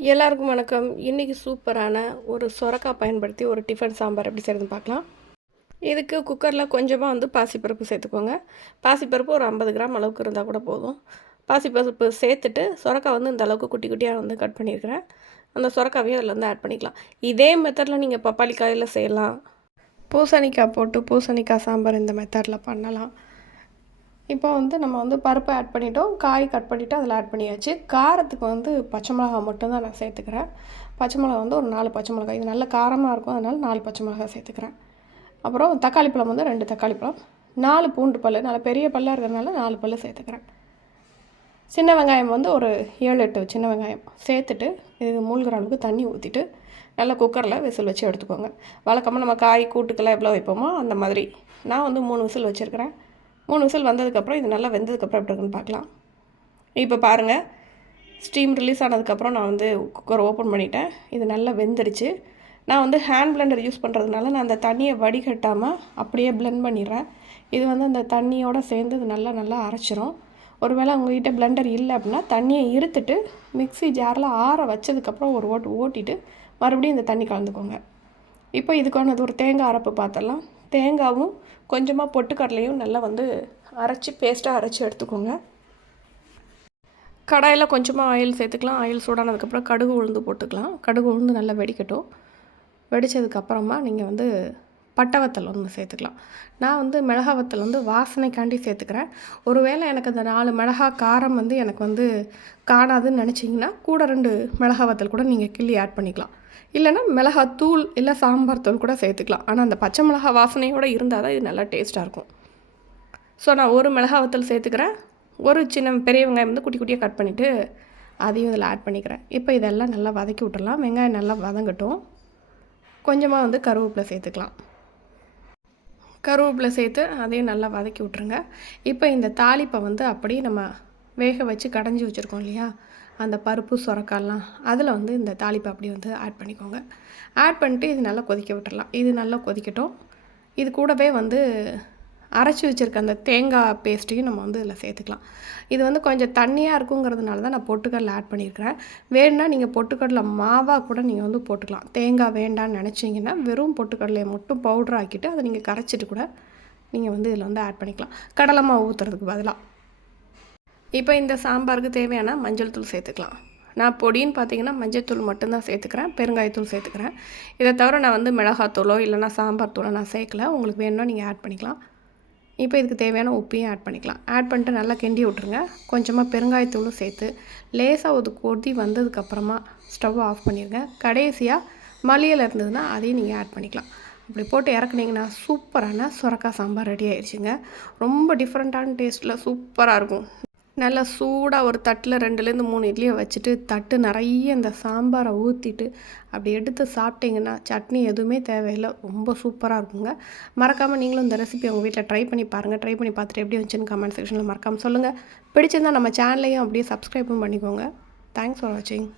எல்லாருக்கும் வணக்கம். இன்றைக்கி சூப்பரான ஒரு சொரக்காய் பயன்படுத்தி ஒரு டிஃபன் சாம்பார் எப்படி செய்கிறதுன்னு பார்க்கலாம். இதுக்கு குக்கரில் கொஞ்சமாக வந்து பாசிப்பருப்பு சேர்த்துக்கோங்க. பாசிப்பருப்பு ஒரு ஐம்பது கிராம் அளவுக்கு இருந்தால் கூட போதும். பாசிப்பருப்பு சேர்த்துட்டு சொரக்காய் வந்து இந்த அளவுக்கு குட்டி குட்டியாக வந்து கட் பண்ணியிருக்கிறேன். அந்த சொரக்காவையும் அதில் வந்து ஆட் பண்ணிக்கலாம். இதே மெத்தடில் நீங்கள் பப்பாளி காயில் செய்யலாம். பூசணிக்காய் போட்டு பூசணிக்காய் சாம்பார் இந்த மெத்தடில் பண்ணலாம். இப்போ வந்து நம்ம வந்து பருப்பை ஆட் பண்ணிட்டோம். காய் கட் பண்ணிவிட்டு அதில் ஆட் பண்ணியாச்சு. காரத்துக்கு வந்து பச்சை மிளகா மட்டும்தான் நான் சேர்த்துக்கிறேன். பச்சை மிளகா வந்து ஒரு நாலு பச்சை மிளகாய். இது நல்ல காரமாக இருக்கும். அதனால் நாலு பச்சை மிளகா சேர்த்துக்கிறேன். அப்புறம் தக்காளி பழம் வந்து ரெண்டு தக்காளி பழம். நாலு பூண்டு பல் நல்ல பெரிய பல்லாக இருக்கிறதுனால நாலு பல் சேர்த்துக்கிறேன். சின்ன வெங்காயம் வந்து ஒரு ஏழு எட்டு சின்ன வெங்காயம். சேர்த்துட்டு இது மூழ்கிற அளவுக்கு தண்ணி ஊற்றிட்டு நல்லா குக்கரில் விசில் வச்சு எடுத்துக்கோங்க. வழக்கமாக நம்ம காய் கூட்டுக்கெல்லாம் எவ்வளோ வைப்போமோ அந்த மாதிரி. நான் வந்து மூணு விசில் வச்சுருக்கிறேன். மூணு விசில் வந்ததுக்கப்புறம் இது நல்லா வெந்ததுக்கப்புறம் எப்படி இருக்குன்னு பார்க்கலாம். இப்போ பாருங்கள் ஸ்டீம் ரிலீஸ் ஆனதுக்கப்புறம் நான் வந்து குக்கர் ஓப்பன் பண்ணிட்டேன். இது நல்லா வெந்துருச்சு நான் வந்து ஹேண்ட் பிளெண்டர் யூஸ் பண்ணுறதுனால நான் அந்த தண்ணியை வடிகட்டாமல் அப்படியே பிளெண்ட் பண்ணிடுறேன். இது வந்து அந்த தண்ணியோடு சேர்ந்து இது நல்லா நல்லா அரைச்சிரும். ஒருவேளை உங்கள்கிட்ட பிளெண்டர் இல்லை அப்படின்னா தண்ணியை இருத்துட்டு மிக்ஸி ஜாரில் ஆற வச்சதுக்கப்புறம் ஒரு ஓட்டு ஓட்டிட்டு மறுபடியும் இந்த தண்ணி கலந்துக்கோங்க. இப்போ இதுக்கானது ஒரு தேங்காய் அரைப்பு பார்த்துடலாம். தேங்காவும் கொஞ்சமாக பொட்டுக்கடலையும் நல்லா வந்து அரைச்சி பேஸ்ட்டாக அரைச்சி எடுத்துக்கோங்க. கடாயில் கொஞ்சமாக ஆயில் சேர்த்துக்கலாம். ஆயில் சூடானதுக்கப்புறம் கடுகு உளுந்து போட்டுக்கலாம். கடுகு உளுந்து நல்லா வெடிக்கட்டும். வெடித்ததுக்கப்புறமா நீங்கள் வந்து பட்டை வத்தல் ஒன்று சேர்த்துக்கலாம். நான் வந்து மிளகா வத்தல் வந்து வாசனைக்காண்டி சேர்த்துக்கிறேன். ஒருவேளை எனக்கு அந்த நாலு மிளகா காரம் வந்து எனக்கு வந்து காணாதுன்னு நினச்சிங்கன்னா கூட ரெண்டு மிளகா வத்தல் கூட நீங்கள் கிள்ளி ஆட் பண்ணிக்கலாம். இல்லைன்னா மிளகாத்தூள் இல்லை சாம்பார் தூள் கூட சேர்த்துக்கலாம். ஆனால் அந்த பச்சை மிளகா வாசனையோடு இருந்தால் தான் இது நல்லா டேஸ்ட்டாக இருக்கும். ஸோ நான் ஒரு மிளகா வத்தல் சேர்த்துக்கிறேன். ஒரு சின்ன பெரிய வெங்காயம் வந்து குட்டி குட்டியாக கட் பண்ணிவிட்டு அதையும் இதில் ஆட் பண்ணிக்கிறேன். இப்போ இதெல்லாம் நல்லா வதக்கி விட்டுடலாம். வெங்காயம் நல்லா வதங்கட்டும். கொஞ்சமாக வந்து கருவேப்பிலை சேர்த்துக்கலாம். கருவேப்பிலை சேர்த்து அதையும் நல்லா வதக்கி விட்ருங்க இப்போ இந்த தாளிப்பை வந்து அப்படியே நம்ம வேக வச்சு கடைஞ்சி வச்சுருக்கோம் இல்லையா? அந்த பருப்பு சுரக்காலாம் அதில் வந்து இந்த தாளிப்பை அப்படி வந்து ஆட் பண்ணிக்கோங்க. ஆட் பண்ணிட்டு இது நல்லா கொதிக்க விட்டுடலாம் இது நல்லா கொதிக்கட்டும். இது கூடவே வந்து அரைச்சி வச்சுருக்க அந்த தேங்காய் பேஸ்ட்டையும் நம்ம வந்து இதில் சேர்த்துக்கலாம். இது வந்து கொஞ்சம் தண்ணியாக இருக்குங்கிறதுனால தான் நான் பொட்டுக்கடலை ஆட் பண்ணியிருக்கிறேன். வேணுன்னா நீங்கள் பொட்டுக்கடலை மாவாக கூட நீங்கள் வந்து போட்டுக்கலாம். தேங்காய் வேண்டான்னு நினச்சிங்கன்னா வெறும் பொட்டுக்கடலையை மட்டும் பவுடர் ஆக்கிட்டு அதை நீங்கள் கரைச்சிட்டு கூட நீங்கள் வந்து இதில் வந்து ஆட் பண்ணிக்கலாம். கடலை மாவு ஊற்றுறதுக்கு பதிலாக இப்போ இந்த சாம்பாருக்கு தேவையான மஞ்சள் தூள் சேர்த்துக்கலாம். நான் பொடின்னு பார்த்தீங்கன்னா மஞ்சள் தூள் மட்டும்தான் சேர்த்துக்கிறேன். பெருங்காயத்தூள் சேர்த்துக்கிறேன். இதை தவிர நான் வந்து மிளகாத்தூளோ இல்லைனா சாம்பார் தூளோ நான் சேர்க்கல. உங்களுக்கு வேணும்னா நீங்கள் ஆட் பண்ணிக்கலாம். இப்போ இதுக்கு தேவையான உப்பையும் ஆட் பண்ணிக்கலாம். ஆட் பண்ணிட்டு நல்லா கிண்டி விட்ருங்க கொஞ்சமாக பெருங்காயத்தூளும் சேர்த்து லேசாக ஒரு கொதி வந்ததுக்கப்புறமா ஸ்டவ் ஆஃப் பண்ணிடுங்க கடைசியாக மல்லியில் இருந்ததுன்னா அதையும் நீங்கள் ஆட் பண்ணிக்கலாம். அப்படி போட்டு இறக்குனீங்கன்னா சூப்பரான சுரக்காய் சாம்பார் ரெடி ஆயிடுச்சுங்க ரொம்ப டிஃப்ரெண்ட்டான டேஸ்ட்டில் சூப்பராக இருக்கும். நல்லா சூடாக ஒரு தட்டில் ரெண்டுலேருந்து மூணு இட்லியை வச்சுட்டு தட்டு நிறைய இந்த சாம்பாரை ஊற்றிட்டு அப்படி எடுத்து சாப்பிட்டிங்கன்னா சட்னி எதுவுமே தேவையில்லை. ரொம்ப சூப்பராக இருக்குங்க. மறக்காமல் நீங்களும் இந்த ரெசிபி உங்கள் வீட்டில் ட்ரை பண்ணி பாருங்கள் ட்ரை பண்ணி பார்த்துட்டு எப்படி வந்துச்சுன்னு கமெண்ட் செக்ஷனில் மறக்காமல் சொல்லுங்கள் பிடிச்சிருந்தால் நம்ம சேனலையும் அப்படியே சப்ஸ்கிரைபும் பண்ணிக்கோங்க. தேங்க்ஸ் ஃபார் வாட்சிங்